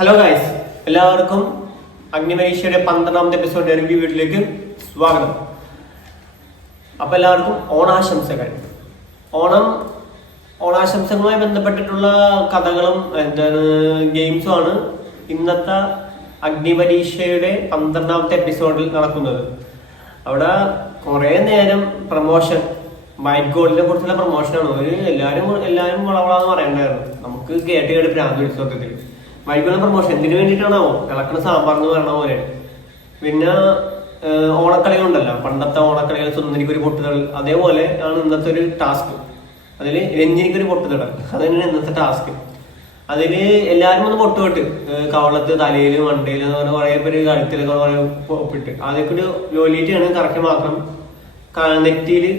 Hello guys, എല്ലാവർക്കും അഗ്നിപരീക്ഷയുടെ 12ാമത്തെ episode review വീട്ടിലേക്ക് സ്വാഗതം. അപ്പൊ എല്ലാവർക്കും ഓണാശംസകൾ. ഓണാശംസകളുമായി ബന്ധപ്പെട്ടിട്ടുള്ള കഥകളും ഗെയിംസും ആണ് ഇന്നത്തെ അഗ്നിപരീക്ഷയുടെ 12ാമത്തെ എപ്പിസോഡിൽ നടക്കുന്നത്. അവിടെ കുറെ നേരം പ്രൊമോഷൻ, വൈറ്റ് ഗോൾഡിനെ കുറിച്ചുള്ള പ്രൊമോഷനാണ്. എല്ലാരും വളവളാന്ന് പറയണ്ടായിരുന്നു. നമുക്ക് കേട്ട് പ്രാന്ത് പിടിച്ച സത്യത്തിൽ വൈറ്റ് ഗോൾഡ് പ്രൊമോഷൻ എന്തിനു വേണ്ടിയിട്ടാണോ ഇളക്കണ സാമ്പാർന്ന് പറയണ പോലെ. പിന്നെ ഓണക്കളികളുണ്ടല്ലോ, പണ്ടത്തെ ഓണക്കളികൾ, സുന്ദരിക്കൊരു പൊട്ടുതടൽ, അതേപോലെ ആണ് ഇന്നത്തെ ഒരു ടാസ്ക്. അതിൽ രഞ്ജിനിക്കൊരു പൊട്ടുതടൽ, അത് തന്നെയാണ് ഇന്നത്തെ ടാസ്ക്. അതില് എല്ലാരും ഒന്ന് പൊട്ടുപെട്ട് കവളത്ത്, തലയില്, മണ്ടയില് എന്ന് കുറെ പേര് കഴുത്തിലൊക്കെ കുറെ ഒപ്പിട്ട് അതൊക്കെ ഒരു ലോലിറ്റാണ് കറക്റ്റ് മാത്രം നെറ്റിയില്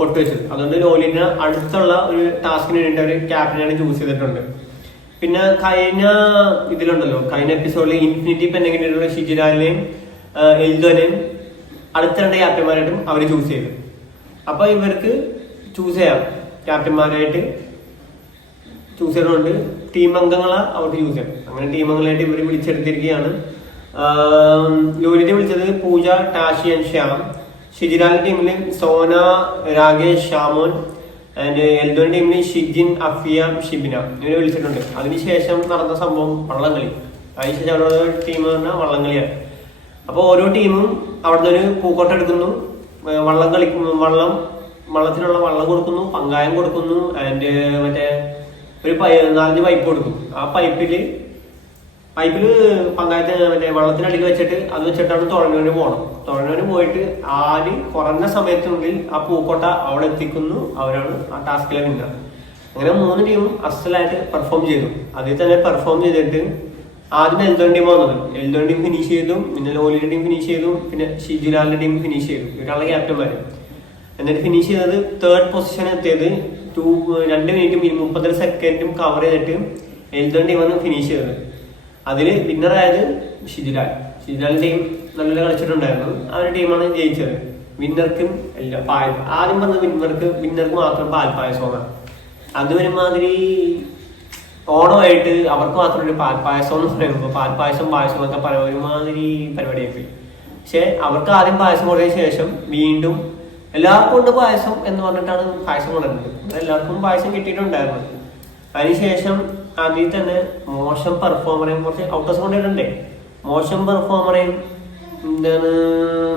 പൊട്ട് വെച്ചത്. അതുകൊണ്ട് ലോലിറ്റിന് അടുത്തുള്ള ഒരു ടാസ്കിന് വേണ്ടിയിട്ട് അവർ ക്യാപ്റ്റനാണ് ചൂസ് ചെയ്തിട്ടുണ്ട്. പിന്നെ കഴിഞ്ഞ എപ്പിസോഡിൽ ഇൻഫിനിറ്റി പെൻഡഗിന്റെ ഷിജിലാലിനെയും എൽദോനെയും അടുത്ത 2 ക്യാപ്റ്റന്മാരായിട്ടും അവർ ചൂസ് ചെയ്തു. അപ്പൊ ഇവർക്ക് ചൂസ് ചെയ്യാം, ക്യാപ്റ്റന്മാരായിട്ട് ചൂസ് ചെയ്തുകൊണ്ട് ടീം അംഗങ്ങളെ അവർക്ക് ചൂസ് ചെയ്യാം. അങ്ങനെ ടീം അംഗങ്ങളായിട്ട് ഇവർ വിളിച്ചെടുത്തിരിക്കുകയാണ്. ലോലിനെ വിളിച്ചത് പൂജ, ടാഷി ആൻഡ് ശ്യാം. ഷിജിലാലിന്റെ ടീമിൽ സോന, രാകേഷ്, ഷാമോൻ ആൻഡ് എൽദോന്റെ ടീമിൽ ഷിജിൻ, അഫിയ, ഷിബിന ഇവരെ വിളിച്ചിട്ടുണ്ട്. അതിനുശേഷം നടന്ന സംഭവം വള്ളംകളി. അതിനുശേഷം അവരുടെ ടീം പറഞ്ഞാൽ വള്ളംകളിയാണ്. അപ്പൊ ഓരോ ടീമും അവിടുന്ന് ഒരു പൂക്കോട്ട എടുക്കുന്നു, വള്ളത്തിലുള്ള വള്ളം കൊടുക്കുന്നു, പങ്കായം കൊടുക്കുന്നു, ആൻഡ് മറ്റേ ഒരു 4-5 പൈപ്പ് കൊടുക്കും. ആ പൈപ്പില് പങ്കായത്തിന് മറ്റേ വള്ളത്തിനടിയിൽ വെച്ചിട്ട് അത് വെച്ചിട്ടാണ് തുഴഞ്ഞവന് പോകണം. തുഴഞ്ഞവന് പോയിട്ട് ആര് കുറഞ്ഞ സമയത്തിനുള്ളിൽ ആ പൂക്കോട്ട അവിടെ എത്തിക്കുന്നു, അവരാണ് ആ ടാസ്കിലെ വിന്നർ. അങ്ങനെ 3 ടീമും അസലായിട്ട് പെർഫോം ചെയ്തു. അതിൽ തന്നെ പെർഫോം ചെയ്തിട്ട് ആദ്യം എൽദോൻ ടീം വന്നത്. എൽദോൻ ടീം ഫിനിഷ് ചെയ്തു, പിന്നെ ലോലിയുടെ ടീം ഫിനിഷ് ചെയ്തു, പിന്നെ ഷിജുലാലിന്റെ ടീം ഫിനിഷ് ചെയ്തു. ഇവരാണ് ക്യാപ്റ്റന്മാര്. എന്നിട്ട് ഫിനിഷ് ചെയ്തത് 3rd പൊസിഷൻ എത്തിയത് 2 മിനിറ്റും 30 സെക്കൻഡും കവർ ചെയ്തിട്ട് എൽദോൻ ടീമാണ് ഫിനിഷ് ചെയ്തത്. അതില് വിന്നറായത് ഷിജിലാലിന്റെ ടീം നല്ല കളിച്ചിട്ടുണ്ടായിരുന്നു. അവരുടെ ടീമാണ് ജയിച്ചത്. വിന്നർക്കും എല്ലാം ആദ്യം പറഞ്ഞത് വിന്നർക്ക് മാത്രം പാൽപ്പായസമാണ്. അത് ഒരുമാതിരി ഓണമായിട്ട് അവർക്ക് മാത്രം ഒരു പാൽപ്പായസം എന്ന് പറയുമ്പോൾ പാൽപ്പായസം എന്നൊക്കെ പറയാം, ഒരുമാതിരി പരിപാടിയായി. പക്ഷെ അവർക്ക് ആദ്യം പായസം കൊടുത്തതിന് ശേഷം വീണ്ടും എല്ലാവർക്കും ഉണ്ട് പായസം എന്ന് പറഞ്ഞിട്ടാണ് പായസം കൊണ്ടുവരുന്നത്. എല്ലാവർക്കും പായസം കിട്ടിയിട്ടുണ്ടായിരുന്നു. അതിനുശേഷം അതിൽ തന്നെ മോശം പെർഫോമറേയും കുറച്ച് ഔട്ടേഴ്സ് കൊണ്ടിട്ടുണ്ടേ. മോശം പെർഫോമറേയും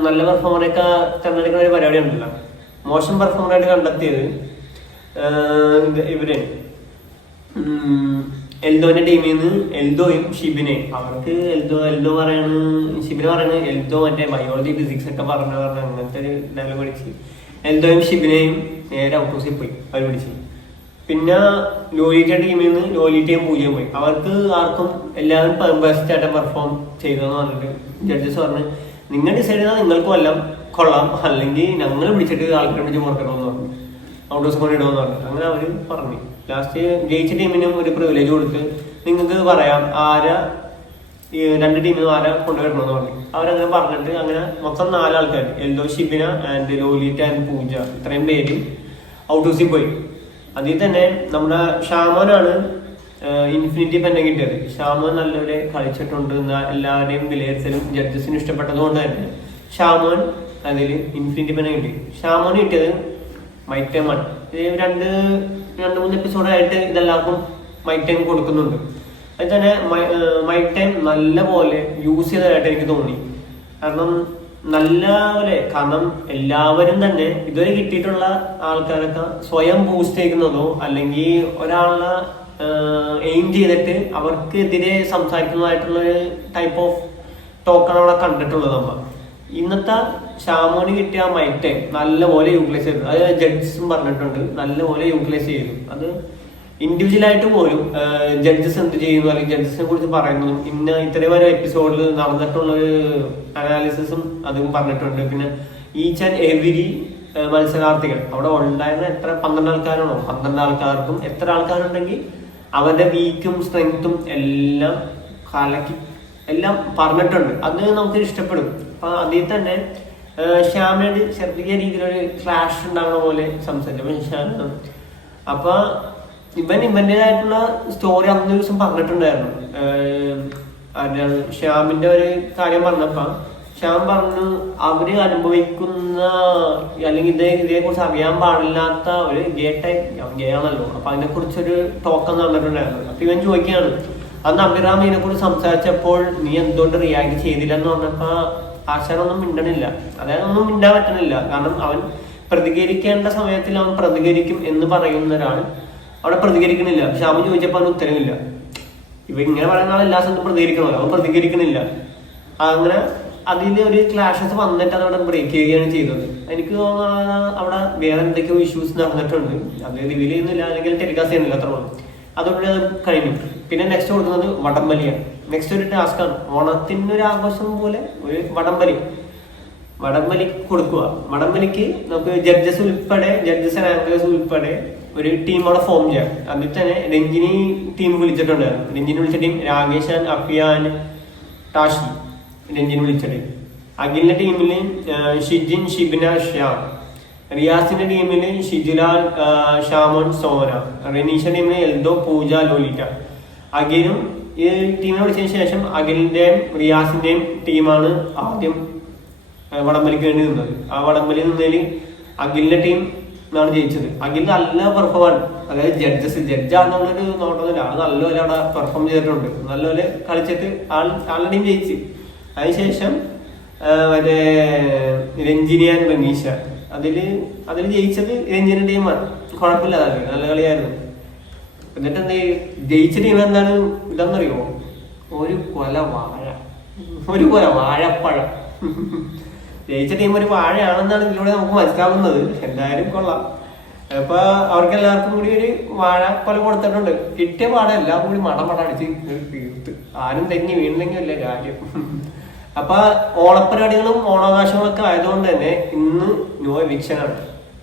നല്ല പെർഫോമറെയൊക്കെ തിരഞ്ഞെടുക്കുന്ന ഒരു പരിപാടി ഉണ്ടല്ലോ. മോശം പെർഫോമറായിട്ട് കണ്ടെത്തിയത് ഇവര് എൽദോന്റെ ടീമിൽ നിന്ന് എൽദോയും ഷിബിനെ. അവർക്ക് എൽദോ ഷിബിനെ പറയണത് എൽദോ മറ്റേ ബയോളജി ഫിസിക്സ് ഒക്കെ പറഞ്ഞ അങ്ങനത്തെ ഒരു ഡയലോഗ് പഠിച്ച് എൽദോയും ഷിബിനെയും നേരെ ഔട്ടോസിൽ പോയി അവർ പിടിച്ചു. പിന്നെ ലോലിറ്റ ടീമിൽ നിന്ന് ലോലിറ്റയും പൂജയും പോയി. അവർക്ക് ആർക്കും എല്ലാവരും ബെസ്റ്റ് ആയിട്ട് പെർഫോം ചെയ്തെന്ന് പറഞ്ഞിട്ട് ജഡ്ജസ് പറഞ്ഞ് നിങ്ങൾ ഡിസൈഡ് ചെയ്താൽ നിങ്ങൾക്കും എല്ലാം കൊള്ളാം, അല്ലെങ്കിൽ ഞങ്ങൾ വിളിച്ചിട്ട് ആൾക്കാരെ വിളിച്ച് പുറത്തിടണമെന്ന് പറഞ്ഞു, ഔട്ടോസ് കൊണ്ടിടുമെന്ന് പറഞ്ഞു. അങ്ങനെ അവര് പറഞ്ഞു. ലാസ്റ്റ് ജയിച്ച ടീമിനും ഒരു പ്രിവിലേജ് കൊടുത്ത് നിങ്ങൾക്ക് പറയാം ഈ 2 ടീമിനും ആരാ കൊണ്ടുവരണമെന്ന് പറഞ്ഞു. അവരങ്ങനെ പറഞ്ഞിട്ട് അങ്ങനെ മൊത്തം 4 ആൾക്കാർ, എൽദോ, ഷിബിന ആൻഡ് ലോലിറ്റ ആൻഡ് പൂജ, ഇത്രയും പേര് ഔട്ടോസിൽ പോയി. അതിൽ തന്നെ നമ്മുടെ ഷാമോനാണ് ഇൻഫിനിറ്റി പെന്നെ കിട്ടിയത്. ഷാമോൻ നല്ലപോലെ കളിച്ചിട്ടുണ്ട് എല്ലാവരുടെയും വിലയിരുത്തലും ജഡ്ജസിനും ഇഷ്ടപ്പെട്ടത് കൊണ്ട് തന്നെ ഷാമോൻ അതിൽ ഇൻഫിനിറ്റി പെന്നെ കിട്ടി. ഷാമോൻ കിട്ടിയത് മൈക്ക് ടൈം ആണ്. 2-3 എപ്പിസോഡായിട്ട് ഇതെല്ലാവർക്കും മൈക്ക് ടൈം കൊടുക്കുന്നുണ്ട്. അതിൽ തന്നെ മൈക്ക് ടൈം നല്ല പോലെ യൂസ് ചെയ്തതായിട്ട് എനിക്ക് തോന്നി. കാരണം എല്ലാവരും തന്നെ ഇതുവരെ കിട്ടിയിട്ടുള്ള ആൾക്കാരൊക്കെ സ്വയം ബൂസ്റ്റ് ചെയ്യുന്നതോ അല്ലെങ്കിൽ ഒരാളെ എയിം ചെയ്തിട്ട് അവർക്കെതിരെ സംസാരിക്കുന്നതായിട്ടുള്ള ഒരു ടൈപ്പ് ഓഫ് ടോക്കാണ് അവിടെ കണ്ടിട്ടുള്ളത്. ഇന്നത്തെ ഷാമോന് കിട്ടിയ മൈക്ക് ടൈം നല്ലപോലെ യൂട്ടിലൈസ് ചെയ്തു. അത് ജഡ്ജസും പറഞ്ഞിട്ടുണ്ട്, നല്ലപോലെ യൂട്ടിലൈസ് ചെയ്തു. അത് ഇൻഡിവിജ്വലായിട്ട് പോലും ജഡ്ജസ് എന്ത് ചെയ്യുന്നു അല്ലെങ്കിൽ ജഡ്ജസിനെ കുറിച്ച് പറയുന്നതും ഇത്രയും വരെ എപ്പിസോഡിൽ നടന്നിട്ടുള്ളൊരു അനാലിസിസും അതും പറഞ്ഞിട്ടുണ്ട്. പിന്നെ ഈച്ച് ആൻഡ് എവരി മത്സരാർത്ഥികൾ അവിടെ ഉണ്ടായിരുന്ന എത്ര 12 ആൾക്കാരാണോ 12 ആൾക്കാർക്കും എത്ര ആൾക്കാരുണ്ടെങ്കിൽ അവരുടെ വീക്കും സ്ട്രെങ്ത്തും എല്ലാം കലക്കി എല്ലാം പറഞ്ഞിട്ടുണ്ട്. അത് നമുക്ക് ഇഷ്ടപ്പെടും. അപ്പൊ അതിൽ തന്നെ ശ്യാമയോട് ചെറിയ രീതിയിലൊരു ക്ലാഷ് ഉണ്ടാകുന്ന പോലെ സംസാരിച്ചു. അപ്പൊ ഇവന്റേതായിട്ടുള്ള സ്റ്റോറി അന്നൊരു ദിവസം പറഞ്ഞിട്ടുണ്ടായിരുന്നു. ശ്യാമിന്റെ ഒരു കാര്യം പറഞ്ഞപ്പോ ശ്യാം പറഞ്ഞു അവര് അനുഭവിക്കുന്ന അല്ലെങ്കിൽ ഇതേക്കുറിച്ച് അറിയാൻ പാടില്ലാത്ത ഒരു ഗേ ആണല്ലോ, അപ്പൊ അതിനെ കുറിച്ചൊരു ടോക്ക് നടന്നിട്ടുണ്ടായിരുന്നു. അപ്പൊ ഇവൻ ചോദിക്കുകയാണ്, അന്ന് അഭിറാം ഇതിനെ കുറിച്ച് സംസാരിച്ചപ്പോൾ നീ എന്തുകൊണ്ട് റിയാക്ട് ചെയ്തില്ല എന്ന് പറഞ്ഞപ്പോ ആശാനൊന്നും മിണ്ടണില്ല. അതായത് ഒന്നും മിണ്ടാൻ പറ്റണില്ല. കാരണം അവൻ പ്രതികരിക്കേണ്ട സമയത്തിൽ അവൻ പ്രതികരിക്കും എന്ന് പറയുന്ന ഒരാൾ അവിടെ പ്രതികരിക്കണില്ല. ശ്യാമ് ചോദിച്ചപ്പോൾ അവന് ഉത്തരവില്ല. ഇവ ഇങ്ങനെ പറയുന്ന ആൾ എല്ലാ സ്ഥലത്തും പ്രതികരിക്കണമല്ലോ, അവൻ പ്രതികരിക്കണില്ല. അങ്ങനെ അതിൽ ഒരു ക്ലാഷസ് വന്നിട്ട് അതവിടെ ബ്രേക്ക് ചെയ്യുകയാണ് ചെയ്തത്. എനിക്ക് തോന്നുന്നത് അവിടെ വേറെ എന്തൊക്കെയോ ഇഷ്യൂസ് നടന്നിട്ടുണ്ട്. അത് റിവീൽ ചെയ്യുന്നില്ല, അല്ലെങ്കിൽ ടെലികാസ്റ്റ് ചെയ്യുന്നില്ല, അത്ര ഉള്ളൂ. അതോടെ അത് കഴിഞ്ഞു. പിന്നെ നെക്സ്റ്റ് കൊടുക്കുന്നത് വടംവലിയാണ്. നെക്സ്റ്റ് ഒരു ടാസ്ക്കാണ്. ഓണത്തിന് ഒരു ആഘോഷം പോലെ ഒരു വടംവലി കൊടുക്കുക. വടംവലിക്ക് നമുക്ക് ജഡ്ജസ് ആൻഡ് ആങ്കേഴ്സ് ഉൾപ്പെടെ ഒരു ടീം അവിടെ ഫോം ചെയ്യാം. അതിൽ തന്നെ രഞ്ജിനി ടീം വിളിച്ചിട്ടുണ്ടായിരുന്നു. രഞ്ജിനി വിളിച്ച ടീം രാകേഷ്, അഫിയാൻ, ടാഷി. രഞ്ജിനി വിളിച്ച ടീം. അഖിലിന്റെ ടീമില് ഷിജിൻ, ഷിബിന, ശ്യാം. റിയാസിന്റെ ടീമില് ഷിജുലാൽ, ഷാമോൻ, സോന. റെനീഷ ടീമില് എൽദോ, പൂജ, ലോലിറ്റ. അഖിലും ഈ ടീമിനെ വിളിച്ചതിന് ശേഷം അഖിലിന്റെയും റിയാസിന്റെയും ടീമാണ് ആദ്യം വടംവലിക്ക് വേണ്ടി നിന്നത്. ആ വടംവലി നിന്നതിൽ അഖിലിന്റെ ടീം ആണ് ജയിച്ചത്. അഖിൽ നല്ല പെർഫോമാണ്. അതായത് ജഡ്ജാണെന്നുള്ളൊരു നോട്ടമൊന്നുമില്ല, ആൾ നല്ലപോലെ അവിടെ പെർഫോം ചെയ്തിട്ടുണ്ട്. നല്ലപോലെ കളിച്ചിട്ട് ആളുടെ ടീം ജയിച്ച്. അതിനുശേഷം മറ്റേ രഞ്ജിനി ആൻഡ് റനീഷ അതിൽ ജയിച്ചത് രഞ്ജിനി ടീമാണ്. കുഴപ്പമില്ല, നല്ല കളിയായിരുന്നു. എന്നിട്ട് എന്താ ജയിച്ച ടീം എന്താണ് ഇതെന്നറിയോ? ഒരു കൊല വാഴപ്പഴം. ജയിച്ച ടീം ഒരു വാഴയാണെന്നാണ് ഇതിലൂടെ നമുക്ക് മനസ്സിലാവുന്നത്. എന്തായാലും കൊള്ളാം. അപ്പൊ അവർക്ക് എല്ലാവർക്കും കൂടി ഒരു വാഴക്കൊല കൊടുത്തിട്ടുണ്ട്. കിട്ടിയ പാടം എല്ലാം കൂടി മടം അടിച്ച് തീർത്ത്. ആരും തെന്നി വീണില്ലെങ്കിൽ അല്ലേ കാര്യം. അപ്പൊ ഓണപ്പരിപാടികളും ഓണാഘോഷങ്ങളൊക്കെ ആയതുകൊണ്ട് തന്നെ ഇന്ന് നോ എവിക്ഷനാണ്.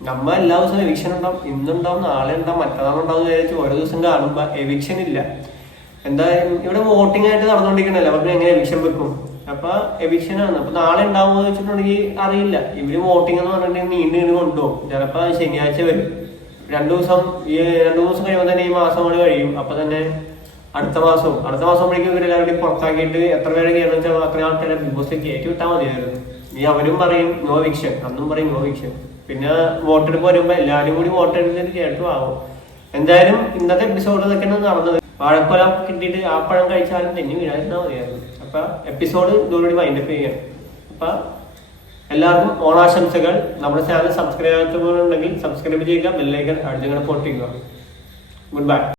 നമ്മ എല്ലാ ദിവസവും എവിക്ഷൻ ഉണ്ടാവും. ഇന്നുണ്ടാവും, നാളെ ഉണ്ടാവും, മറ്റന്നാളുണ്ടാവും വിചാരിച്ച് ഓരോ ദിവസം കാണുമ്പോ എവിക്ഷൻ ഇല്ല. എന്തായാലും ഇവിടെ വോട്ടിംഗ് ആയിട്ട് നടന്നുകൊണ്ടിരിക്കണല്ലോ, അവർക്ക് എങ്ങനെ എവിക്ഷൻ വെക്കും? അപ്പൊ എവിക്ഷനാണ്. അപ്പൊ നാളെ ഉണ്ടാവുമോ എന്ന് വെച്ചിട്ടുണ്ടെങ്കിൽ അറിയില്ല. ഇവര് വോട്ടിംഗ് എന്ന് പറഞ്ഞിട്ടുണ്ടെങ്കിൽ നീണ്ടു കൊണ്ടുപോകും. ചിലപ്പോ ശനിയാഴ്ച വരും. രണ്ടു ദിവസം കഴിയുമ്പോൾ തന്നെ ഈ മാസം കൂടി കഴിയും. അപ്പൊ തന്നെ അടുത്ത മാസമ്പോഴേക്കും ഇവരെല്ലാവരും പുറത്താക്കിയിട്ട് എത്ര പേരെ കയറുന്ന വെച്ചാൽ അത്ര ആൾക്കാരെ ബിഗ് ബോസ് കയറ്റി വിട്ടാൽ മതിയായിരുന്നു. ഈ അവരും പറയും നോ വിക്ഷൻ, അന്നും പറയും നോ വിക്ഷൻ. പിന്നെ വോട്ടെടുപ്പ് വരുമ്പോ എല്ലാവരും കൂടി വോട്ടെടുത്തിട്ട് കേട്ടു ആവും. എന്തായാലും ഇന്നത്തെ എപ്പിസോഡ് ഇതൊക്കെയാണ് നടന്നത്. വാഴക്കൊല കിട്ടിയിട്ട് ആ പഴം കഴിച്ചാലും തെന്നി വീഴാതിരുന്നാൽ മതിയായിരുന്നു. അപ്പൊ എപ്പിസോഡ് ഇതോടുകൂടി വൈൻഡപ്പ് ചെയ്യണം. അപ്പൊ എല്ലാവർക്കും ഓണാശംസകൾ. നമ്മുടെ ചാനൽ സബ്സ്ക്രൈബ് ചെയ്യാത്തവരുണ്ടെങ്കിൽ സബ്സ്ക്രൈബ് ചെയ്യുക, ബെല്ലൈക്കൺ അടിച്ചങ്ങനെ പൊട്ടിക്കുക. Good bye.